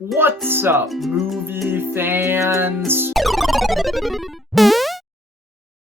What's up, movie fans?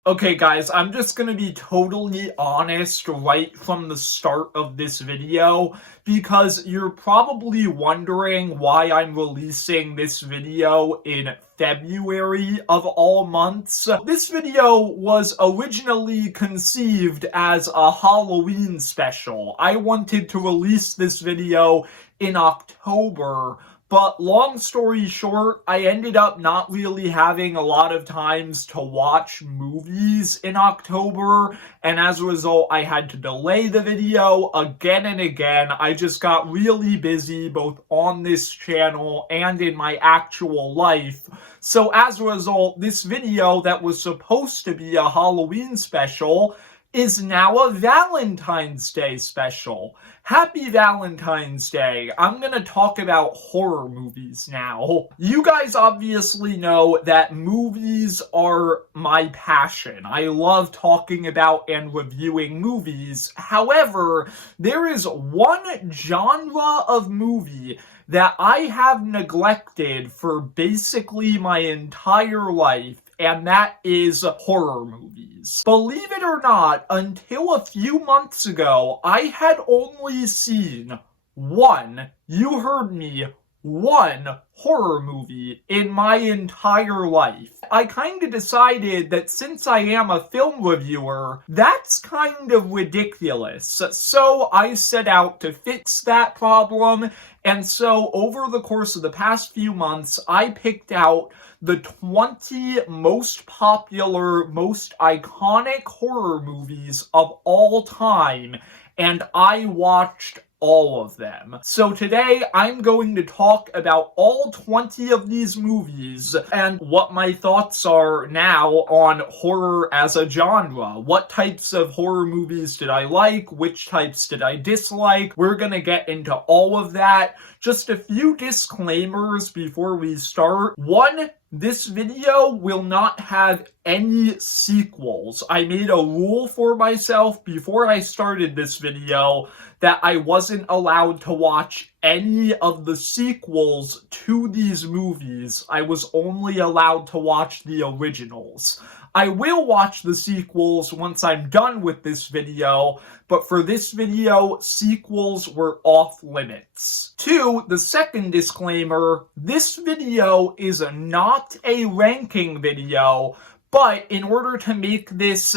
Okay guys, I'm just gonna be totally honest right from the start of this video because you're probably wondering why I'm releasing this video in February of all months. This video was originally conceived as a Halloween special. I wanted to release this video in October, but long story short, I ended up not really having a lot of times to watch movies in October, and as a result, I had to delay the video again and again. I just got really busy both on this channel and in my actual life. So as a result, this video that was supposed to be a Halloween special is now a Valentine's Day special. Happy Valentine's Day. I'm gonna talk about horror movies now. You guys obviously know that movies are my passion. I love talking about and reviewing movies. However, there is one genre of movie that I have neglected for basically my entire life, and that is horror movies. Believe it or not, until a few months ago, I had only seen one, you heard me, one horror movie in my entire life. I kind of decided that since I am a film reviewer, that's kind of ridiculous. So I set out to fix that problem, and so over the course of the past few months, I picked out the 20 most popular, most iconic horror movies of all time, and I watched all of them. So today, I'm going to talk about all 20 of these movies and what my thoughts are now on horror as a genre. What types of horror movies did I like? Which types did I dislike? We're gonna get into all of that. Just a few disclaimers before we start. One, this video will not have any sequels. I made a rule for myself before I started this video that I wasn't allowed to watch any of the sequels to these movies. I was only allowed to watch the originals. I will watch the sequels once I'm done with this video, but for this video, sequels were off limits. Two, the second disclaimer, this video is not a ranking video, but in order to make this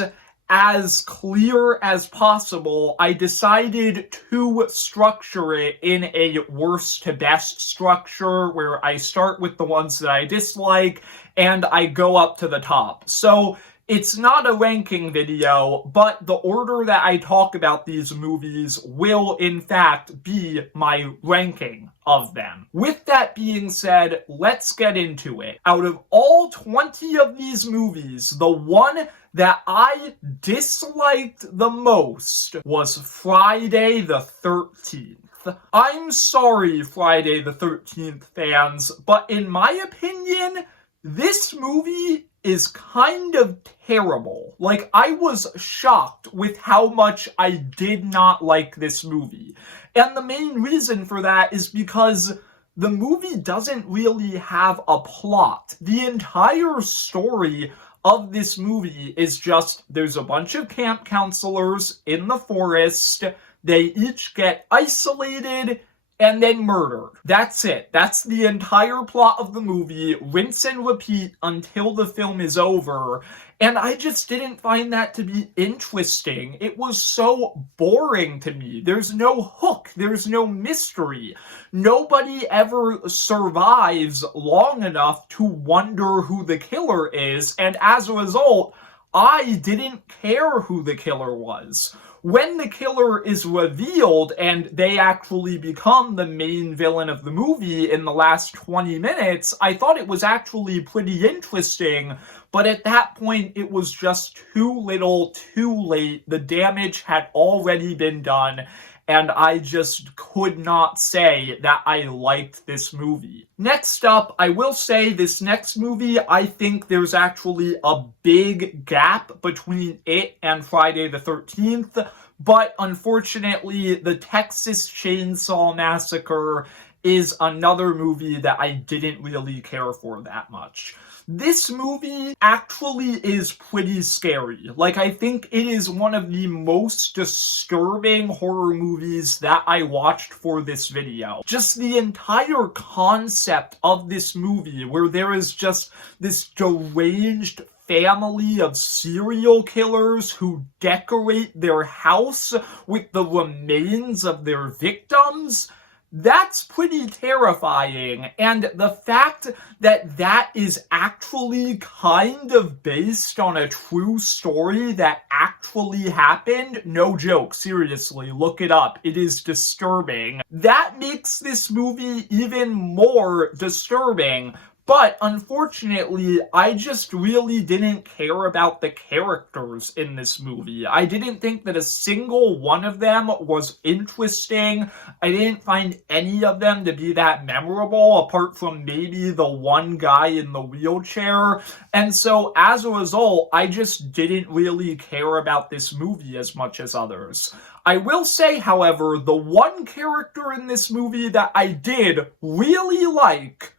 as clear as possible, I decided to structure it in a worst to best structure where I start with the ones that I dislike and I go up to the top. So it's not a ranking video, but the order that I talk about these movies will in fact be my ranking of them. With that being said, let's get into it. Out of all 20 of these movies, the one that I disliked the most was Friday the 13th. I'm sorry, Friday the 13th fans, but in my opinion, this movie is kind of terrible. Like, I was shocked with how much I did not like this movie. And the main reason for that is because the movie doesn't really have a plot. The entire story of this movie is just, there's a bunch of camp counselors in the forest, they each get isolated and then murdered. That's it. That's the entire plot of the movie, rinse and repeat until the film is over. And I just didn't find that to be interesting. It was so boring to me. There's no hook. There's no mystery. Nobody ever survives long enough to wonder who the killer is. And as a result, I didn't care who the killer was. When the killer is revealed and they actually become the main villain of the movie in the last 20 minutes, I thought it was actually pretty interesting, but at that point it was just too little, too late. The damage had already been done, and I just could not say that I liked this movie. Next up, I will say this next movie, I think there's actually a big gap between it and Friday the 13th, but unfortunately, the Texas Chainsaw Massacre is another movie that I didn't really care for that much. This movie actually is pretty scary. Like, I think it is one of the most disturbing horror movies that I watched for this video. Just the entire concept of this movie, where there is just this deranged family of serial killers who decorate their house with the remains of their victims, that's pretty terrifying. And the fact that that is actually kind of based on a true story that actually happened, no joke, seriously, look it up. It is disturbing. That makes this movie even more disturbing. But unfortunately, I just really didn't care about the characters in this movie. I didn't think that a single one of them was interesting. I didn't find any of them to be that memorable, apart from maybe the one guy in the wheelchair. And so as a result, I just didn't really care about this movie as much as others. I will say, however, the one character in this movie that I did really like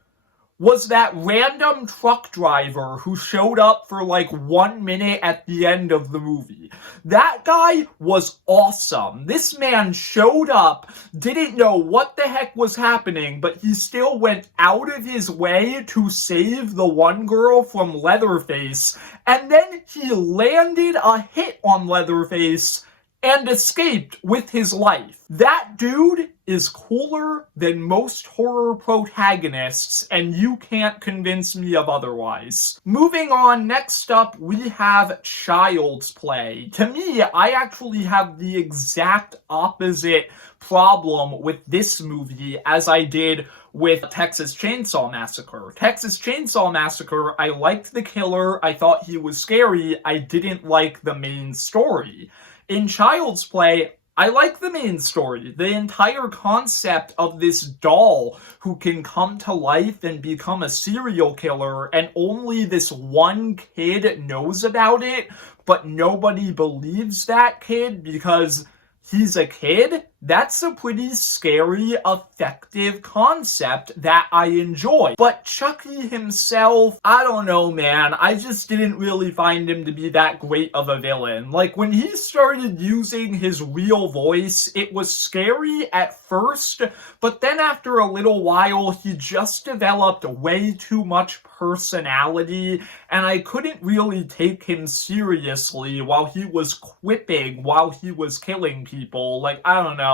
was that random truck driver who showed up for like 1 minute at the end of the movie. That guy was awesome. This man showed up, didn't know what the heck was happening, but he still went out of his way to save the one girl from Leatherface, and then he landed a hit on Leatherface and escaped with his life. That dude is cooler than most horror protagonists, and you can't convince me of otherwise. Moving on, next up, we have Child's Play. To me, I actually have the exact opposite problem with this movie as I did with Texas Chainsaw Massacre. Texas Chainsaw Massacre, I liked the killer, I thought he was scary, I didn't like the main story. In Child's Play, I like the main story. The entire concept of this doll who can come to life and become a serial killer, and only this one kid knows about it, but nobody believes that kid because he's a kid. That's a pretty scary, effective concept that I enjoy. But Chucky himself, I don't know, man. I just didn't really find him to be that great of a villain. Like, when he started using his real voice, it was scary at first, but then after a little while, he just developed way too much personality, and I couldn't really take him seriously while he was quipping, while he was killing people. Like, I don't know.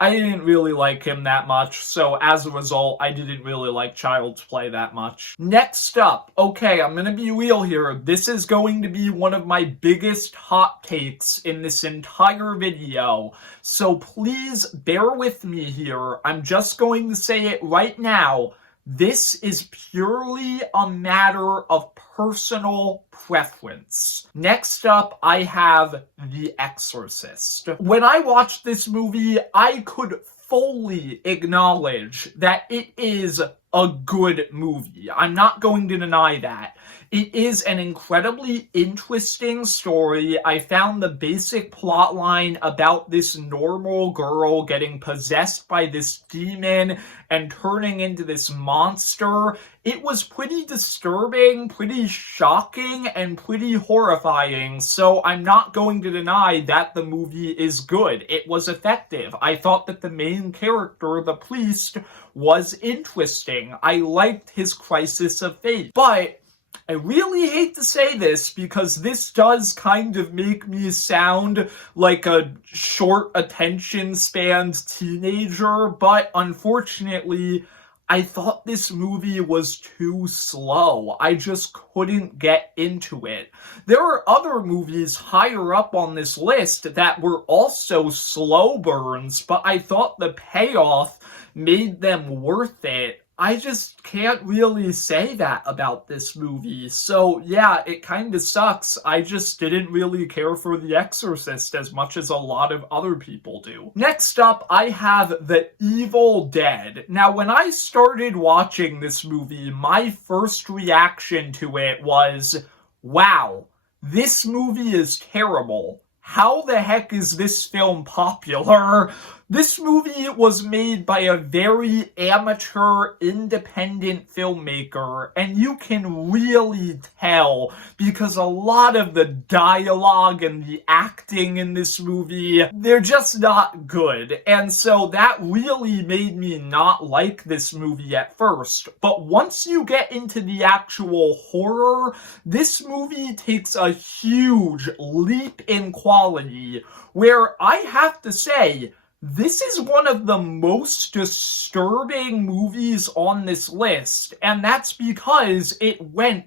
I didn't really like him that much, so as a result, I didn't really like Child's Play that much. Next up, okay, I'm gonna be real here. This is going to be one of my biggest hot takes in this entire video, so please bear with me here. I'm just going to say it right now. This is purely a matter of personal preference. Next up, I have The Exorcist. When I watched this movie, I could fully acknowledge that it is a good movie. I'm not going to deny that. It is an incredibly interesting story. I found the basic plotline about this normal girl getting possessed by this demon and turning into this monster. It was pretty disturbing, pretty shocking, and pretty horrifying, so I'm not going to deny that the movie is good. It was effective. I thought that the main character, the priest, was interesting. I liked his crisis of faith. But I really hate to say this because this does kind of make me sound like a short attention span teenager, but unfortunately, I thought this movie was too slow. I just couldn't get into it. There are other movies higher up on this list that were also slow burns, but I thought the payoff made them worth it. I just can't really say that about this movie. So yeah, it kind of sucks. I just didn't really care for The Exorcist as much as a lot of other people do. Next up, I have The Evil Dead. Now, when I started watching this movie, my first reaction to it was, wow, this movie is terrible. How the heck is this film popular? This movie was made by a very amateur, independent filmmaker, and you can really tell because a lot of the dialogue and the acting in this movie, they're just not good. And so that really made me not like this movie at first. But once you get into the actual horror, this movie takes a huge leap in quality, where I have to say, this is one of the most disturbing movies on this list, and that's because it went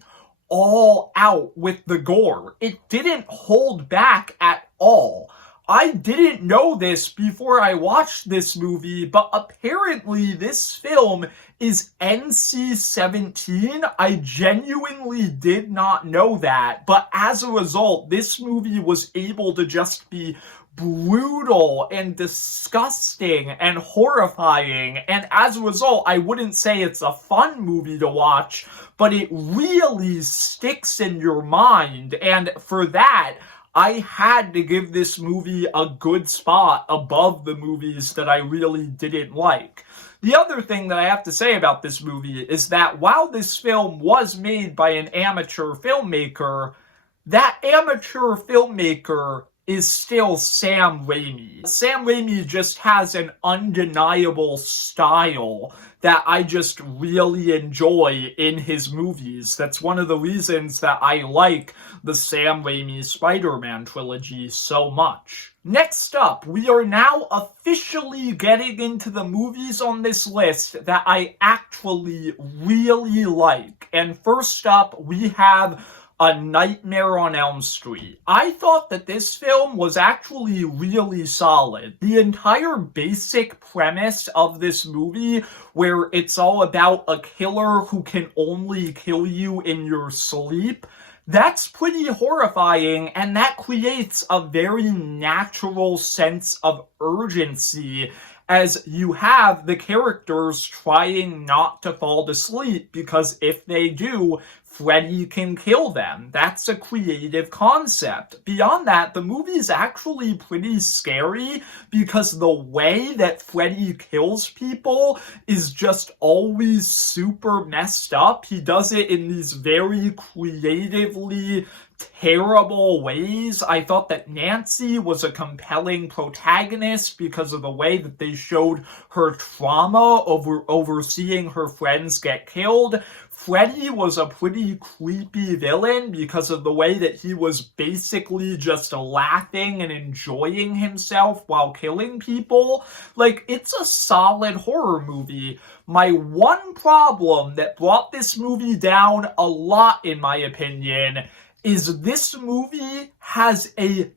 all out with the gore. It didn't hold back at all. I didn't know this before I watched this movie, but apparently this film is NC-17. I genuinely did not know that, but as a result, this movie was able to just be brutal and disgusting and horrifying, and as a result, I wouldn't say it's a fun movie to watch, but it really sticks in your mind, and for that, I had to give this movie a good spot above the movies that I really didn't like. The other thing that I have to say about this movie is that while this film was made by an amateur filmmaker, that amateur filmmaker is still Sam Raimi. Sam Raimi just has an undeniable style that I just really enjoy in his movies. That's one of the reasons that I like the Sam Raimi Spider-Man trilogy so much. Next up, we are now officially getting into the movies on this list that I actually really like. And first up, we have A Nightmare on Elm Street. I thought that this film was actually really solid. The entire basic premise of this movie, where it's all about a killer who can only kill you in your sleep, that's pretty horrifying, and that creates a very natural sense of urgency as you have the characters trying not to fall asleep, because if they do, Freddy can kill them. That's a creative concept. Beyond that, the movie's actually pretty scary because the way that Freddy kills people is just always super messed up. He does it in these very creatively terrible ways. I thought that Nancy was a compelling protagonist because of the way that they showed her trauma over seeing her friends get killed. Freddy was a pretty creepy villain because of the way that he was basically just laughing and enjoying himself while killing people. Like, it's a solid horror movie. My one problem that brought this movie down a lot, in my opinion, is this movie has a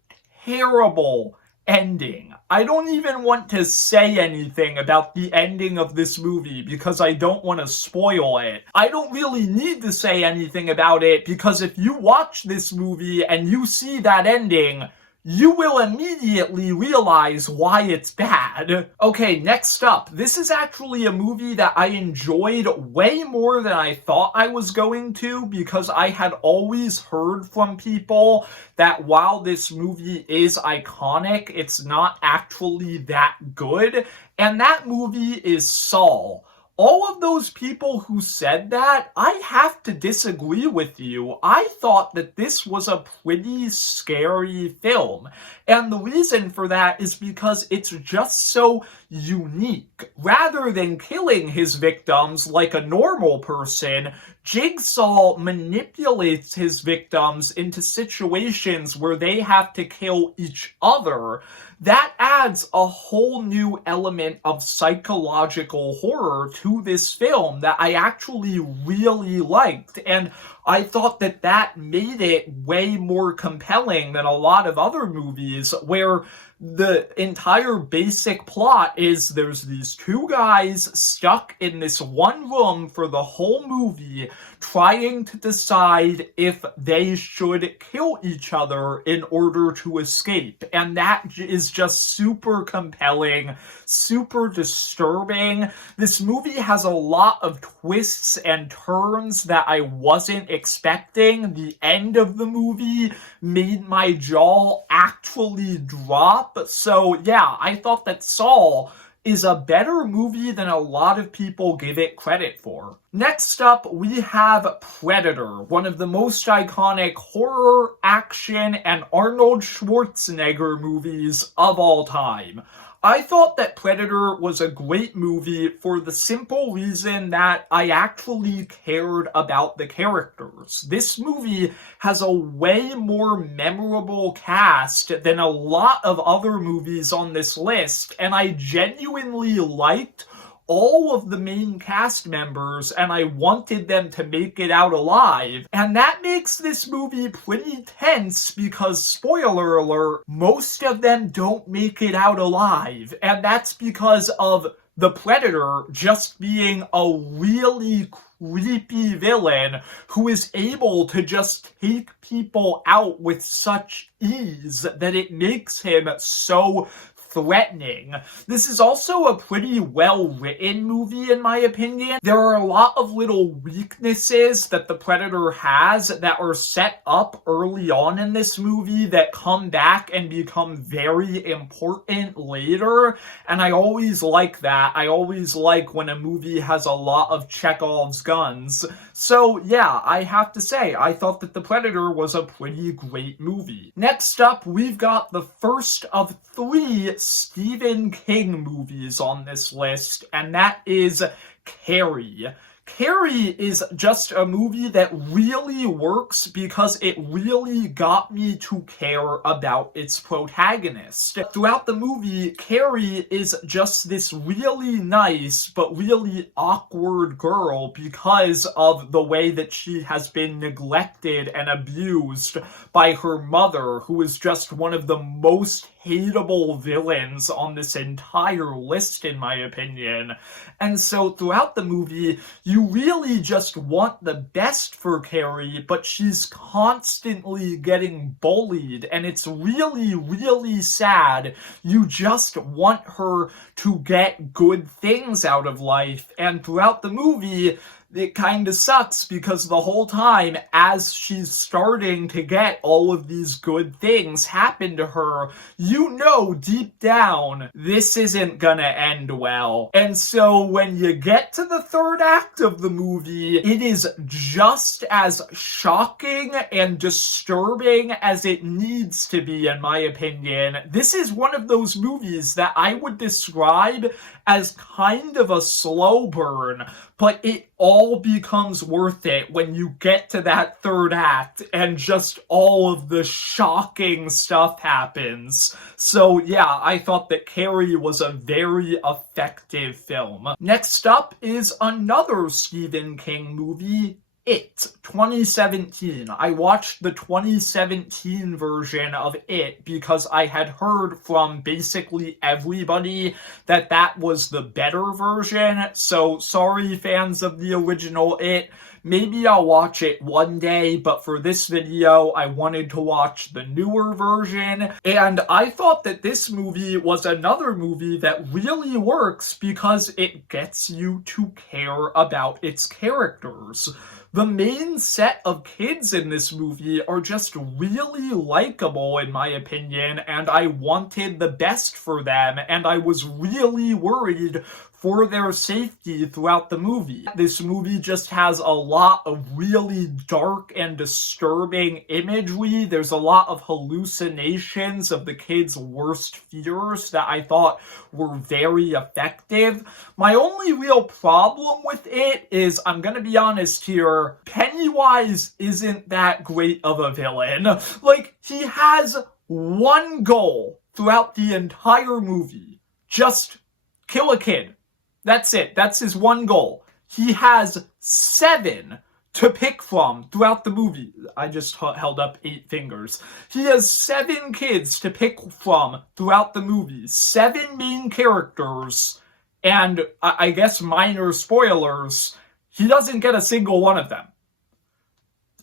terrible ending. I don't even want to say anything about the ending of this movie because I don't want to spoil it. I don't really need to say anything about it because if you watch this movie and you see that ending, you will immediately realize why it's bad. Okay, next up. This is actually a movie that I enjoyed way more than I thought I was going to because I had always heard from people that while this movie is iconic, it's not actually that good. And that movie is Saw. All of those people who said that, I have to disagree with you. I thought that this was a pretty scary film. And the reason for that is because it's just so unique. Rather than killing his victims like a normal person, Jigsaw manipulates his victims into situations where they have to kill each other. That adds a whole new element of psychological horror to this film that I actually really liked. And I thought that that made it way more compelling than a lot of other movies where the entire basic plot is there's these two guys stuck in this one room for the whole movie trying to decide if they should kill each other in order to escape. And that is just super compelling, super disturbing. This movie has a lot of twists and turns that I wasn't expecting. The end of the movie made my jaw actually drop. up. So yeah, I thought that Saw is a better movie than a lot of people give it credit for. Next up, we have Predator, one of the most iconic horror, action, and Arnold Schwarzenegger movies of all time. I thought that Predator was a great movie for the simple reason that I actually cared about the characters. This movie has a way more memorable cast than a lot of other movies on this list, and I genuinely liked all of the main cast members, and I wanted them to make it out alive. And that makes this movie pretty tense because, spoiler alert, most of them don't make it out alive. And that's because of the Predator just being a really creepy villain who is able to just take people out with such ease that it makes him so threatening. This is also a pretty well-written movie, in my opinion. There are a lot of little weaknesses that the Predator has that are set up early on in this movie that come back and become very important later, and I always like that. I always like when a movie has a lot of Chekhov's guns. So yeah, I have to say, I thought that The Predator was a pretty great movie. Next up, we've got the first of 3 Stephen King movies on this list, and that is Carrie. Carrie is just a movie that really works because it really got me to care about its protagonist. Throughout the movie, Carrie is just this really nice but really awkward girl because of the way that she has been neglected and abused by her mother, who is just one of the most hateable villains on this entire list, in my opinion. And so throughout the movie, you really just want the best for Carrie, but she's constantly getting bullied, and it's really, really sad. You just want her to get good things out of life, and throughout the movie, it kind of sucks because the whole time, as she's starting to get all of these good things happen to her, you know deep down, this isn't gonna end well. And so when you get to the third act of the movie, it is just as shocking and disturbing as it needs to be, in my opinion. This is one of those movies that I would describe as kind of a slow burn, but it all becomes worth it when you get to that third act and just all of the shocking stuff happens. So yeah, I thought that Carrie was a very effective film. Next up is another Stephen King movie, It, 2017. I watched the 2017 version of It because I had heard from basically everybody that that was the better version. So sorry, fans of the original It. Maybe I'll watch it one day, but for this video, I wanted to watch the newer version. And I thought that this movie was another movie that really works because it gets you to care about its characters. The main set of kids in this movie are just really likable, in my opinion, and I wanted the best for them, and I was really worried for their safety throughout the movie. This movie just has a lot of really dark and disturbing imagery. There's a lot of hallucinations of the kids' worst fears that I thought were very effective. My only real problem with it is, I'm gonna be honest here, Pennywise isn't that great of a villain. Like, he has one goal throughout the entire movie. Just kill a kid. That's it. That's his one goal. He has 7 to pick from throughout the movie. I just held up 8 fingers. He has 7 kids to pick from throughout the movie. 7 main characters. And I guess minor spoilers, he doesn't get a single one of them.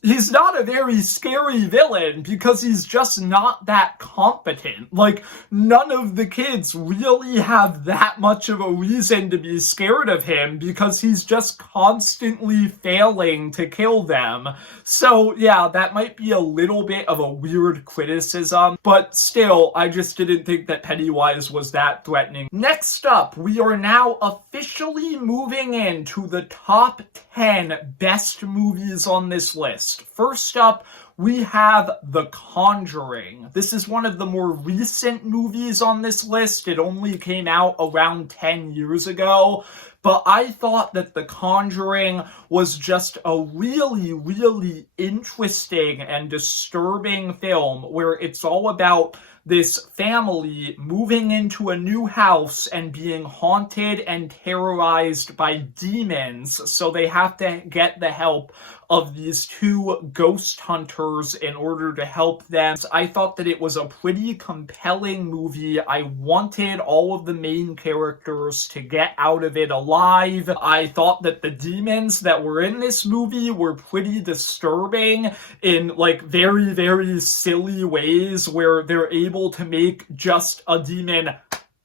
he's not a very scary villain because he's just not that competent. Like, none of the kids really have that much of a reason to be scared of him because he's just constantly failing to kill them. So, yeah, that might be a little bit of a weird criticism, but still, I just didn't think that Pennywise was that threatening. Next up, we are now officially moving into the top 10 best movies on this list. First up, we have The Conjuring. This is one of the more recent movies on this list. It only came out around 10 years ago, but I thought that The Conjuring was just a really, really interesting and disturbing film where it's all about this family moving into a new house and being haunted and terrorized by demons, so they have to get the help of these two ghost hunters in order to help them. I thought that it was a pretty compelling movie. I wanted all of the main characters to get out of it alive. I thought that the demons that were in this movie were pretty disturbing in like very, very silly ways where they're able to make just a demon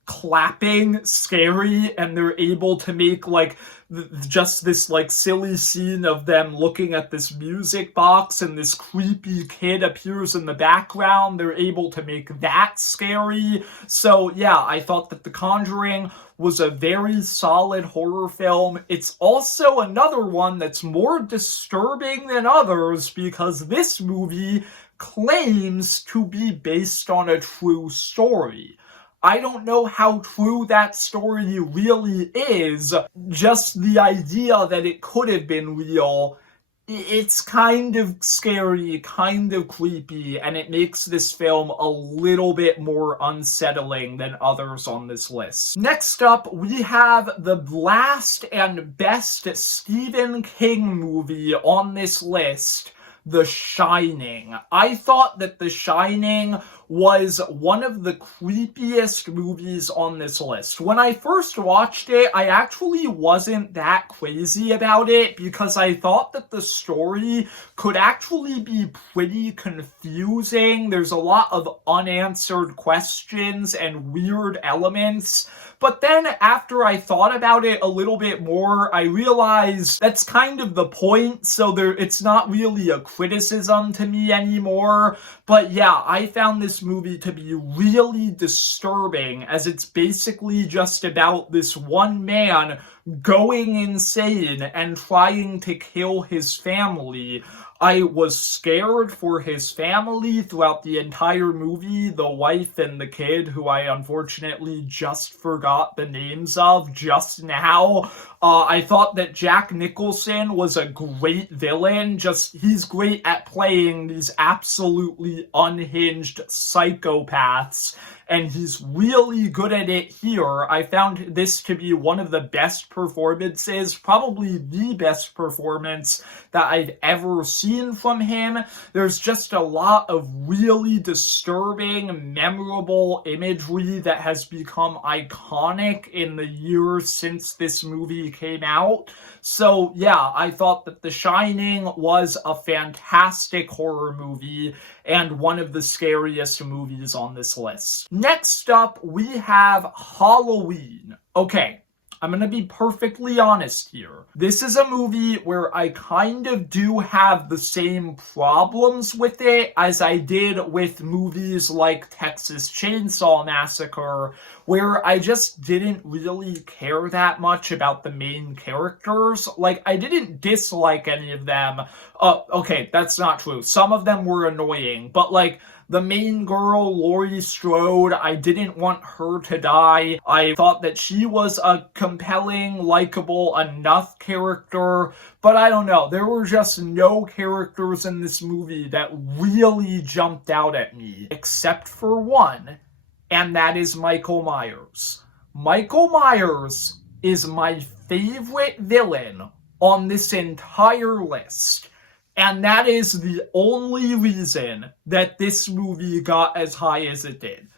clapping scary, and they're able to make like just this like silly scene of them looking at this music box and this creepy kid appears in the background. They're able to make that scary. So yeah, I thought that The Conjuring was a very solid horror film. It's also another one that's more disturbing than others because this movie claims to be based on a true story. I don't know how true that story really is. Just the idea that it could have been real, it's kind of scary, kind of creepy, and it makes this film a little bit more unsettling than others on this list. Next up, we have the last and best Stephen King movie on this list, The Shining. I thought that The Shining was one of the creepiest movies on this list. When I first watched it, I actually wasn't that crazy about it because I thought that the story could actually be pretty confusing. There's a lot of unanswered questions and weird elements. But then after I thought about it a little bit more, I realized that's kind of the point, so it's not really a criticism to me anymore. But yeah, I found this movie to be really disturbing, as it's basically just about this one man going insane and trying to kill his family. I was scared for his family throughout the entire movie, the wife and the kid, who I unfortunately just forgot the names of just now. I thought that Jack Nicholson was a great villain. He's great at playing these absolutely unhinged psychopaths, and he's really good at it here. I found this to be one of the best performances, probably the best performance that I've ever seen from him. There's just a lot of really disturbing, memorable imagery that has become iconic in the years since this movie came out. So yeah, I thought that The Shining was a fantastic horror movie and one of the scariest movies on this list. Next up, we have Halloween. Okay, I'm gonna be perfectly honest here. This is a movie where I kind of do have the same problems with it as I did with movies like Texas Chainsaw Massacre, where I just didn't really care that much about the main characters. Like, I didn't dislike any of them. Okay, that's not true. Some of them were annoying, but like, the main girl, Laurie Strode, I didn't want her to die. I thought that she was a compelling, likable enough character, but I don't know. There were just no characters in this movie that really jumped out at me, except for one, and that is Michael Myers. Michael Myers is my favorite villain on this entire list. And that is the only reason that this movie got as high as it did.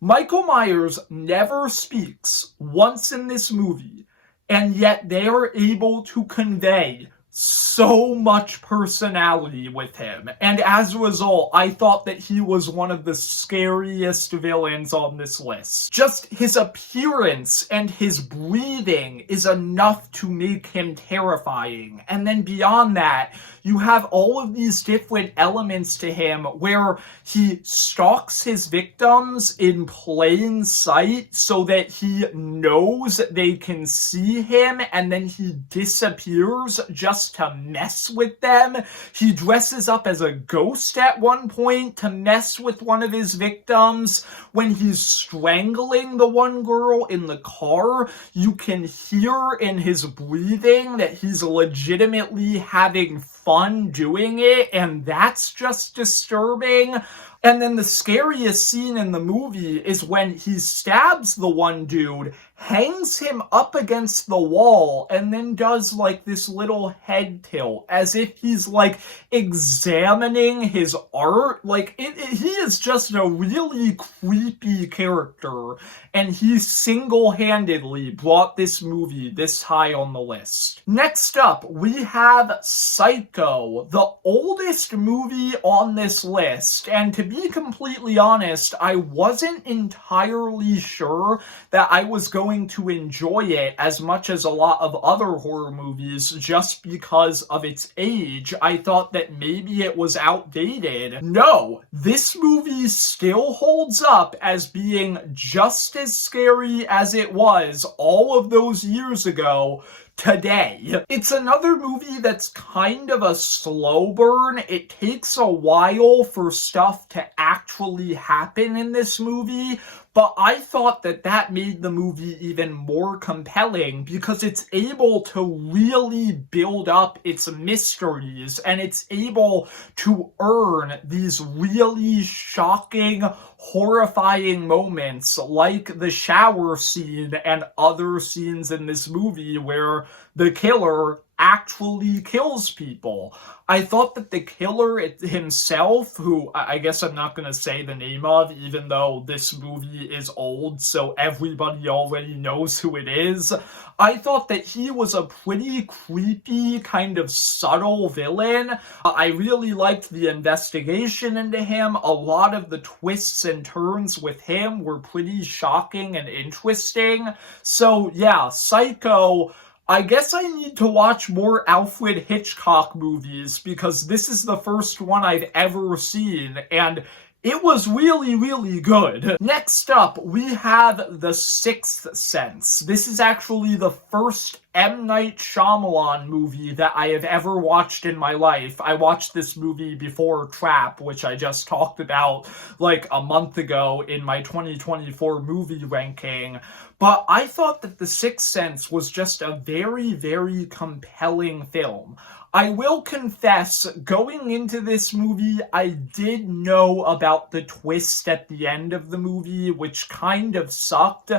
Michael Myers never speaks once in this movie, and yet they are able to convey so much personality with him. And as a result, I thought that he was one of the scariest villains on this list. Just his appearance and his breathing is enough to make him terrifying. And then beyond that, you have all of these different elements to him where he stalks his victims in plain sight so that he knows they can see him, and then he disappears just to mess with them. He dresses up as a ghost at one point to mess with one of his victims. When he's strangling the one girl in the car, you can hear in his breathing that he's legitimately having fun doing it, and that's just disturbing. And then the scariest scene in the movie is when he stabs the one dude, hangs him up against the wall, and then does like this little head tilt as if he's like examining his art. Like he is just a really creepy character, and he single-handedly brought this movie this high on the list. Next up, we have Psycho, the oldest movie on this list, and to be completely honest, I wasn't entirely sure that I was going to enjoy it as much as a lot of other horror movies just because of its age. I thought that maybe it was outdated. No, this movie still holds up as being just as scary as it was all of those years ago today. It's another movie that's kind of a slow burn. It takes a while for stuff to actually happen in this movie, but I thought that that made the movie even more compelling because it's able to really build up its mysteries, and it's able to earn these really shocking, horrifying moments like the shower scene and other scenes in this movie where the killer actually kills people. I thought that the killer himself, who I guess I'm not going to say the name of, even though this movie is old, so everybody already knows who it is, I thought that he was a pretty creepy, kind of subtle villain. I really liked the investigation into him. A lot of the twists and turns with him were pretty shocking and interesting. So yeah, Psycho, I guess I need to watch more Alfred Hitchcock movies because this is the first one I've ever seen, and it was really, really good. Next up, we have The Sixth Sense. This is actually the first M. Night Shyamalan movie that I have ever watched in my life. I watched this movie before Trap, which I just talked about like a month ago in my 2024 movie ranking. But I thought that The Sixth Sense was just a very, very compelling film. I will confess, going into this movie, I did know about the twist at the end of the movie, which kind of sucked.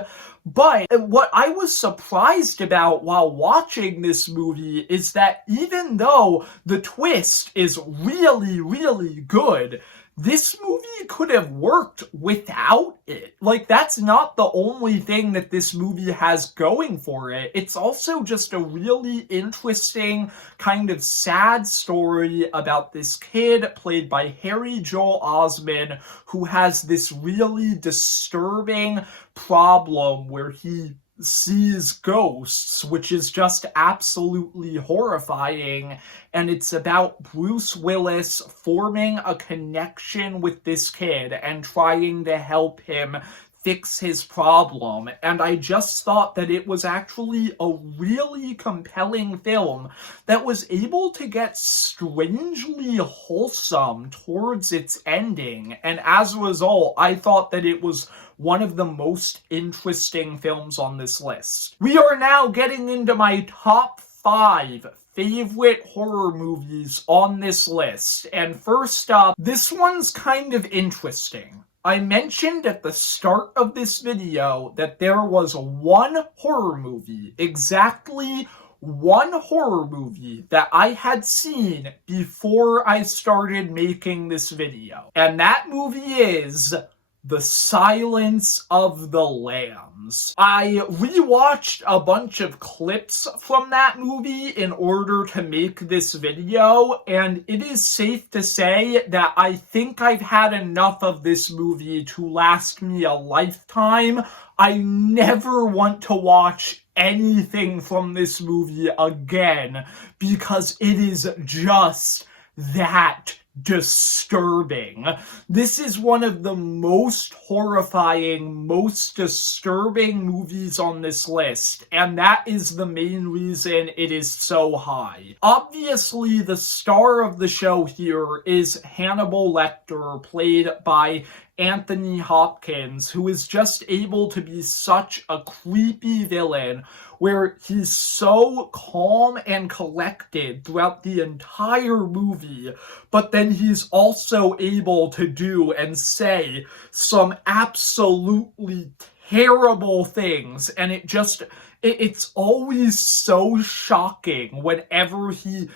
But what I was surprised about while watching this movie is that even though the twist is really, really good, this movie could have worked without it. Like, that's not the only thing that this movie has going for it. It's also just a really interesting, kind of sad story about this kid played by Harry Joel Osment who has this really disturbing problem where he sees ghosts, which is just absolutely horrifying, and it's about Bruce Willis forming a connection with this kid and trying to help him fix his problem. And I just thought that it was actually a really compelling film that was able to get strangely wholesome towards its ending, and as a result, I thought that it was one of the most interesting films on this list. We are now getting into my top 5 favorite horror movies on this list. And first up, this one's kind of interesting. I mentioned at the start of this video that there was one horror movie, exactly one horror movie that I had seen before I started making this video. And that movie is The Silence of the Lambs. I rewatched a bunch of clips from that movie in order to make this video, and it is safe to say that I think I've had enough of this movie to last me a lifetime. I never want to watch anything from this movie again because it is just that disturbing. This is one of the most horrifying, most disturbing movies on this list, and that is the main reason it is so high. Obviously, the star of the show here is Hannibal Lecter, played by Anthony Hopkins, who is just able to be such a creepy villain where he's so calm and collected throughout the entire movie, but then he's also able to do and say some absolutely terrible things, and it's always so shocking whenever he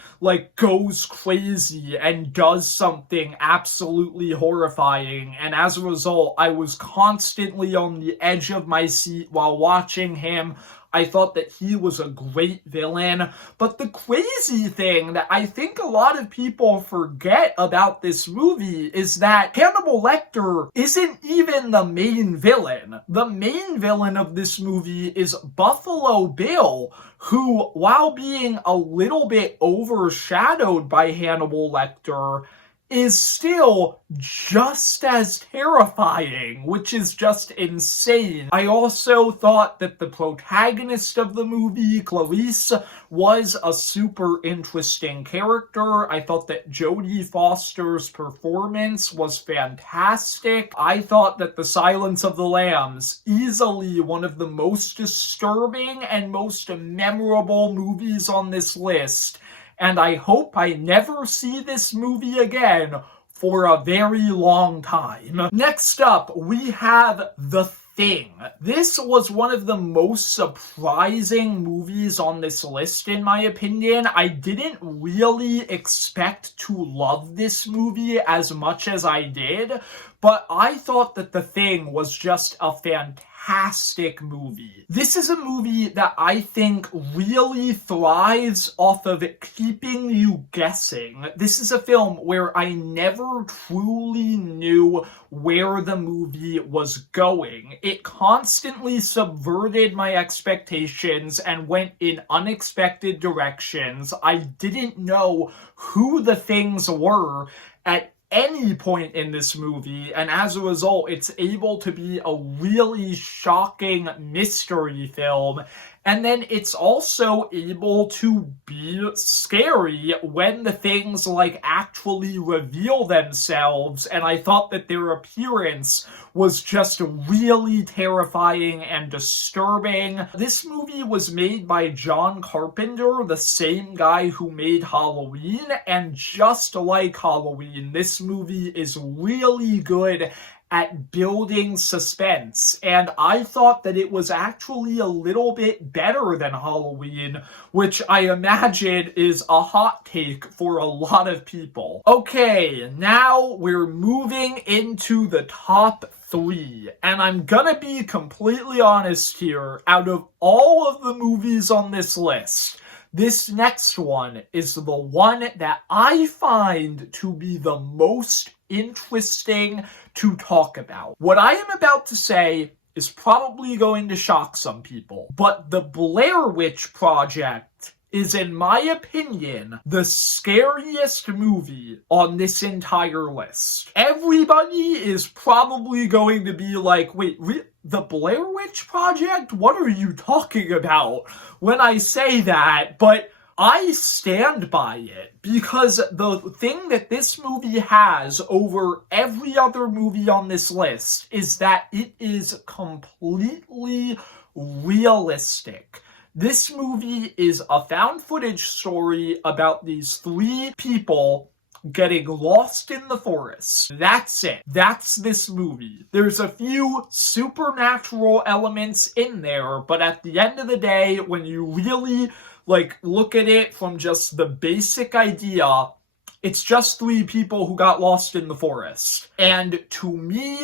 goes crazy and does something absolutely horrifying, and as a result I was constantly on the edge of my seat while watching him. I thought that he was a great villain, but the crazy thing that I think a lot of people forget about this movie is that Hannibal Lecter isn't even the main villain. The main villain of this movie is Buffalo Bill, who, while being a little bit overshadowed by Hannibal Lecter, is still just as terrifying, which is just insane. I also thought that the protagonist of the movie, Clarice, was a super interesting character. I thought that Jodie Foster's performance was fantastic. I thought that The Silence of the Lambs, easily one of the most disturbing and most memorable movies on this list, and I hope I never see this movie again for a very long time. Next up, we have The Thing. This was one of the most surprising movies on this list, in my opinion. I didn't really expect to love this movie as much as I did, but I thought that The Thing was just a fantastic movie. This is a movie that I think really thrives off of keeping you guessing. This is a film where I never truly knew where the movie was going. It constantly subverted my expectations and went in unexpected directions. I didn't know who the things were at any point in this movie, and as a result, it's able to be a really shocking mystery film. And then it's also able to be scary when the things actually reveal themselves, and I thought that their appearance was just really terrifying and disturbing. This movie was made by John Carpenter, the same guy who made Halloween, and just like Halloween, this movie is really good at building suspense, and I thought that it was actually a little bit better than Halloween, which I imagine is a hot take for a lot of people. Okay, now we're moving into the top 3, and I'm gonna be completely honest here, out of all of the movies on this list, this next one is the one that I find to be the most interesting to talk about. What I am about to say is probably going to shock some people, but the Blair Witch Project is, in my opinion, the scariest movie on this entire list. Everybody is probably going to be like, wait, the Blair Witch Project? What are you talking about when I say that? But I stand by it, because the thing that this movie has over every other movie on this list is that it is completely realistic. This movie is a found footage story about these 3 people getting lost in the forest. That's it. That's this movie. There's a few supernatural elements in there, but at the end of the day, when you really look at it from just the basic idea, it's just 3 people who got lost in the forest. And to me,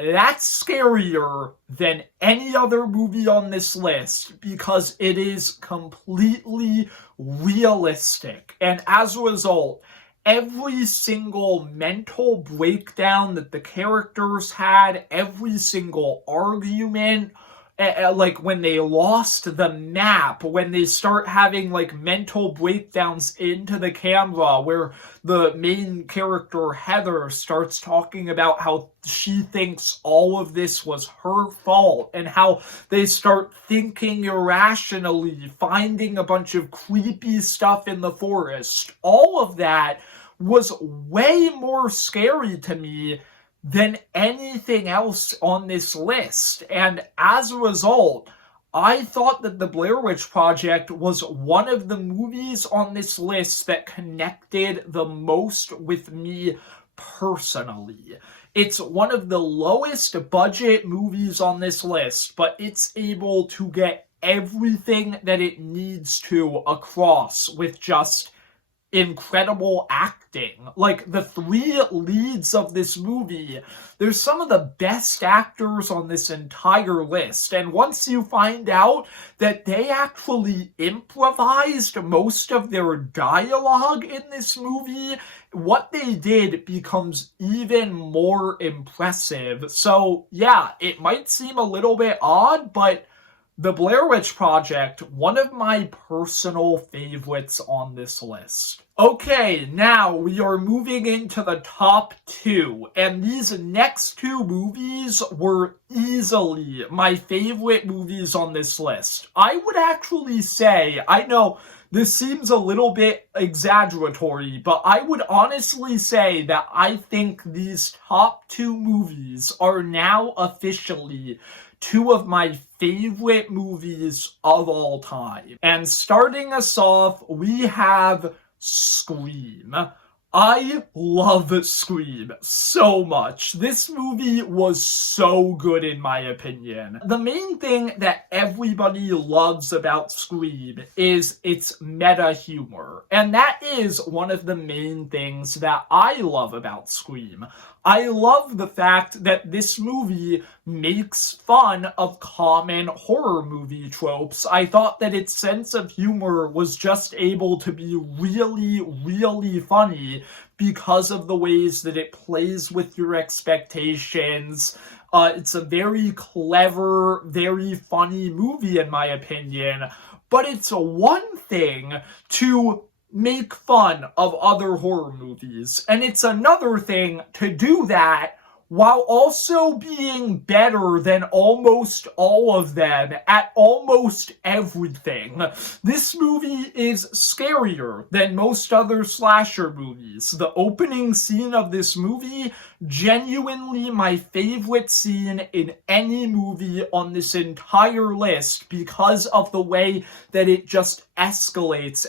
That's scarier than any other movie on this list because it is completely realistic. And as a result, every single mental breakdown that the characters had, every single argument, like when they lost the map, when they start having like mental breakdowns into the camera, where the main character Heather starts talking about how she thinks all of this was her fault, and how they start thinking irrationally, finding a bunch of creepy stuff in the forest. All of that was way more scary to me than anything else on this list. And as a result, I thought that The Blair Witch Project was one of the movies on this list that connected the most with me personally. It's one of the lowest budget movies on this list, but it's able to get everything that it needs to across with just incredible acting. Like, the three leads of this movie, there's some of the best actors on this entire list. And once you find out that they actually improvised most of their dialogue in this movie, what they did becomes even more impressive. So, yeah, it might seem a little bit odd, but The Blair Witch Project, one of my personal favorites on this list. Okay, now we are moving into the top two, and these next two movies were easily my favorite movies on this list. I would actually say, I know this seems a little bit exaggeratory, but I would honestly say that I think these top two movies are now officially two of my favorite movies of all time. And starting us off, we have Scream. I love Scream so much. This movie was so good in my opinion. The main thing that everybody loves about Scream is its meta humor. And that is one of the main things that I love about Scream. I love the fact that this movie makes fun of common horror movie tropes. I thought that its sense of humor was just able to be really, really funny because of the ways that it plays with your expectations. It's a very clever, very funny movie in my opinion, but it's one thing to make fun of other horror movies, and it's another thing to do that while also being better than almost all of them at almost everything. This movie is scarier than most other slasher movies. The opening scene of this movie, genuinely my favorite scene in any movie on this entire list because of the way that it just escalates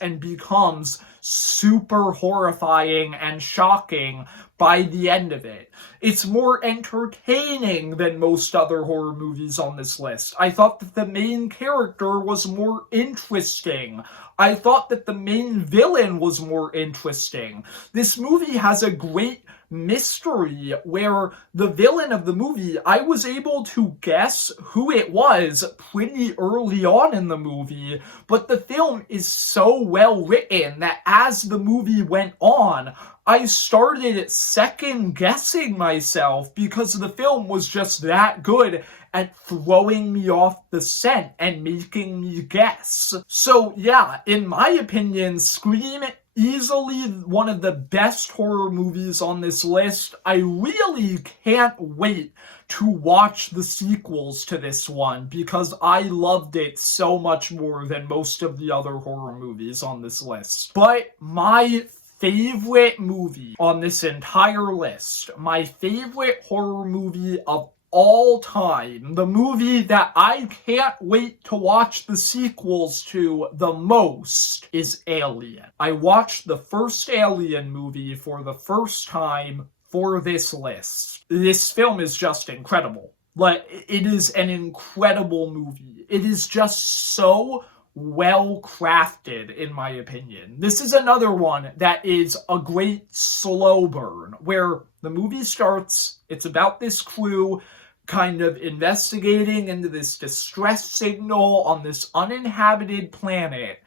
and becomes super horrifying and shocking by the end of it. It's more entertaining than most other horror movies on this list. I thought that the main character was more interesting. I thought that the main villain was more interesting. This movie has a great mystery where the villain of the movie, I was able to guess who it was pretty early on in the movie, but the film is so well written that as the movie went on, I started second guessing myself because the film was just that good at throwing me off the scent and making me guess. So yeah, in my opinion, Scream easily one of the best horror movies on this list. I really can't wait to watch the sequels to this one because I loved it so much more than most of the other horror movies on this list. But my favorite movie on this entire list, my favorite horror movie of all time, the movie that I can't wait to watch the sequels to the most, is Alien. I watched the first Alien movie for the first time for this list. This film is just incredible. Like, it is an incredible movie. It is just so well crafted, in my opinion. This is another one that is a great slow burn, where the movie starts, it's about this crew kind of investigating into this distress signal on this uninhabited planet.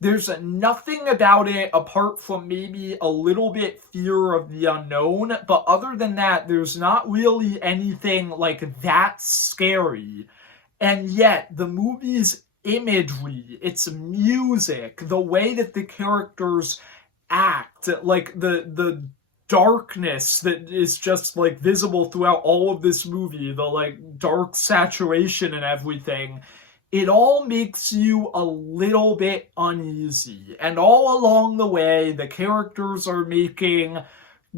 There's nothing about it apart from maybe a little bit fear of the unknown, but other than that, there's not really anything like that scary. And yet, the movie's imagery, its music, the way that the characters act, like the darkness that is just like visible throughout all of this movie, the like dark saturation and everything, it all makes you a little bit uneasy. And all along the way, the characters are making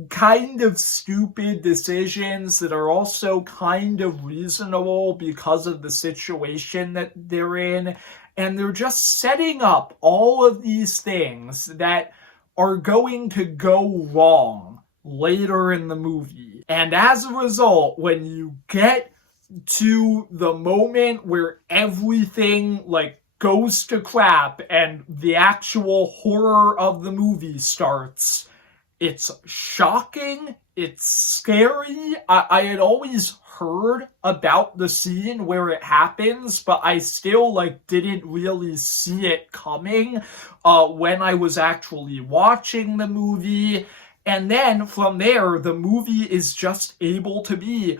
kind of stupid decisions that are also kind of reasonable because of the situation that they're in. And they're just setting up all of these things that are going to go wrong later in the movie. And as a result, when you get to the moment where everything like goes to crap and the actual horror of the movie starts, it's shocking, it's scary. I had always heard about the scene where it happens, but I still like didn't really see it coming when I was actually watching the movie. And then from there, the movie is just able to be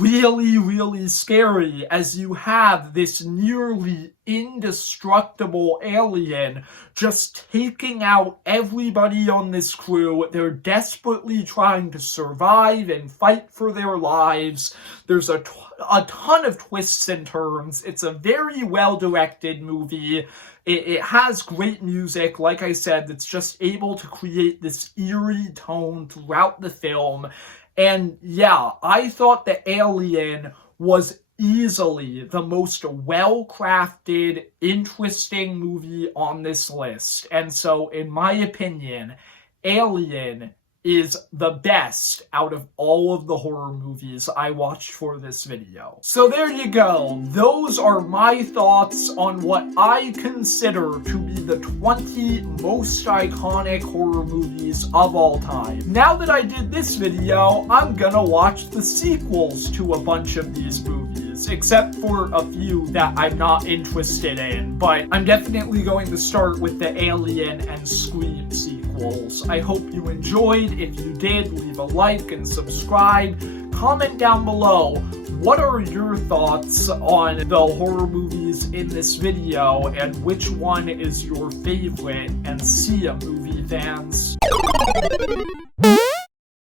really, really scary as you have this nearly indestructible alien just taking out everybody on this crew. They're desperately trying to survive and fight for their lives. There's a ton of twists and turns. It's a very well-directed movie. It has great music, like I said, that's just able to create this eerie tone throughout the film. And yeah, I thought The Alien was easily the most well-crafted, interesting movie on this list. And so, in my opinion, Alien is the best out of all of the horror movies I watched for this video. So there you go. Those are my thoughts on what I consider to be the 20 most iconic horror movies of all time. Now that I did this video, I'm gonna watch the sequels to a bunch of these movies, except for a few that I'm not interested in, but I'm definitely going to start with the Alien and Scream sequels. I hope you enjoyed. If you did, leave a like and subscribe. Comment down below, what are your thoughts on the horror movies in this video, and which one is your favorite? And see ya, movie fans.